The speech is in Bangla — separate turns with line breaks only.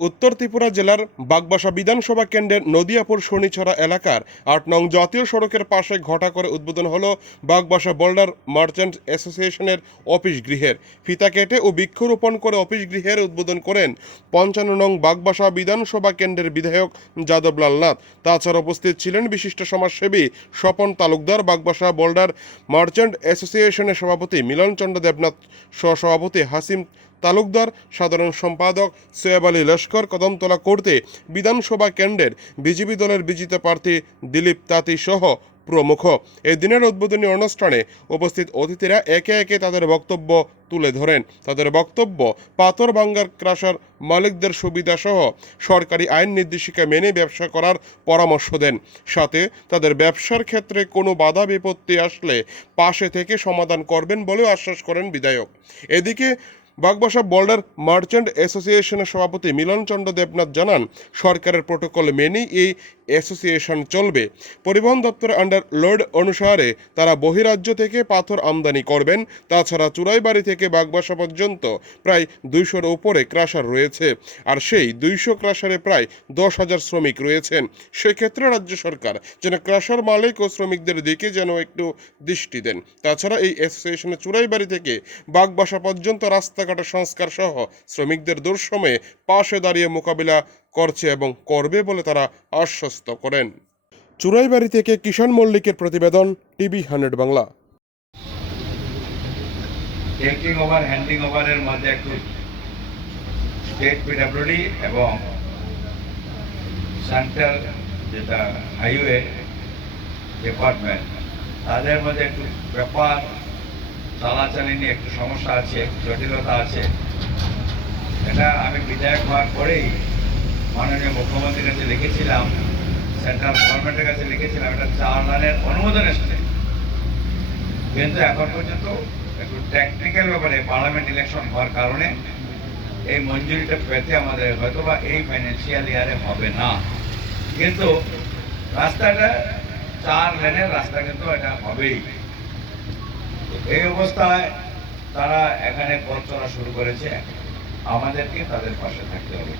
উত্তর ত্রিপুরা জেলার বাগবাসা বিধানসভা কেন্দ্রের নদিয়াপুর শনিছড়া এলাকার আট নং জাতীয় সড়কের পাশে ঘটা করে উদ্বোধন হলো বাগবাসা বোল্ডার মার্চেন্ট অ্যাসোসিয়েশনের অফিস গৃহের। ফিতা কেটে ও বৃক্ষরোপণ করে অফিস গৃহের উদ্বোধন করেন পঞ্চান্ন নং বাগবাসা বিধানসভা কেন্দ্রের বিধায়ক যাদবলাল নাথ। তাছাড়া উপস্থিত ছিলেন বিশিষ্ট সমাজসেবী স্বপন তালুকদার, বাগবাসা বোল্ডার মার্চেন্ট অ্যাসোসিয়েশনের সভাপতি মিলনচন্দ্র দেবনাথ, সহসভাপতি হাসিম তালুকদার, সাধারণ সম্পাদক সোয়েব আলী লস্কর কদমতলা করতে বিধানসভা কেন্দ্রের বিজেপি দলের বিজিত প্রার্থী দিলীপ তাঁতি সহ প্রমুখ। এই দিনের উদ্বোধনী অনুষ্ঠানে উপস্থিত অতিথিরা একে একে তাদের বক্তব্য তুলে ধরেন। তাদের বক্তব্য, পাথর ভাঙ্গার ক্রাশার মালিকদের সুবিধা সহ সরকারি আইন নির্দেশিকা মেনে ব্যবসা করার পরামর্শ দেন। সাথে তাদের ব্যবসার ক্ষেত্রে কোনো বাধা বিপত্তি আসলে পাশে থেকে সমাধান করবেন বলেও আশ্বাস করেন বিধায়ক। এদিকে বাগবাসা বর্ডার মার্চেন্ট অ্যাসোসিয়েশনের সভাপতি মিলন মিলনচন্দ্র দেবনাথ জানান সরকারের প্রোটোকল মেনেই এই অ্যাসোসিয়েশন চলবে। পরিবহন দপ্তরের আন্ডার লোড অনুসারে তারা বহিরাজ্য থেকে পাথর আমদানি করবেন। তাছাড়া চুরাইবাড়ি থেকে বাগবাসা পর্যন্ত প্রায় দুইশোর উপরে ক্রাশার রয়েছে। আর সেই দুইশো ক্রাশারে প্রায় দশ হাজার শ্রমিক রয়েছেন। সেক্ষেত্রে রাজ্য সরকার যেন ক্রাশার মালিক ও শ্রমিকদের দিকে যেন একটু দৃষ্টি দেন। তাছাড়া এই অ্যাসোসিয়েশনের চুরাইবাড়ি থেকে বাগবাসা পর্যন্ত রাস্তাঘাটের সংস্কার সহ শ্রমিকদের দুঃসময়ে পাশে দাঁড়িয়ে মোকাবিলা করছে এবং করবে বলে তারা আশ্বস্ত করেন। চুরাইবাড়ি থেকে কিষাণ মল্লিকের প্রতিবেদন, TV hundred Bangla.
Taking over handing ওভারের মধ্যে একটু স্টেট পিডাব্লিউডি এবং সেন্ট্রাল যেটা হাইওয়ে ডিপার্টমেন্ট তাদের মধ্যে একটু ব্যাপার, চালাচালি নিয়ে একটু সমস্যা আছে, জটিলতা আছে। এটা আমি বিধায়ক হওয়ার পরেই মাননীয় মুখ্যমন্ত্রীর কাছে লিখেছিলাম, সেন্ট্রাল গভর্নমেন্টের কাছে লিখেছিলাম, এটা চার রানের অনুমোদন এসছে। কিন্তু এখন পর্যন্ত একটু টেকনিক্যাল ব্যাপারে পার্লামেন্ট ইলেকশন হওয়ার কারণে এই মঞ্জুরিটা পেতে আমাদের হয়তো বা এই ফাইন্যান্সিয়াল ইয়ারে হবে না। কিন্তু রাস্তাটা চার লেনের রাস্তা কিন্তু এটা হবেই। এই অবস্থায় তারা এখানে পথ চলা শুরু করেছে। আমাদেরকে তাদের পাশে থাকতে হবে।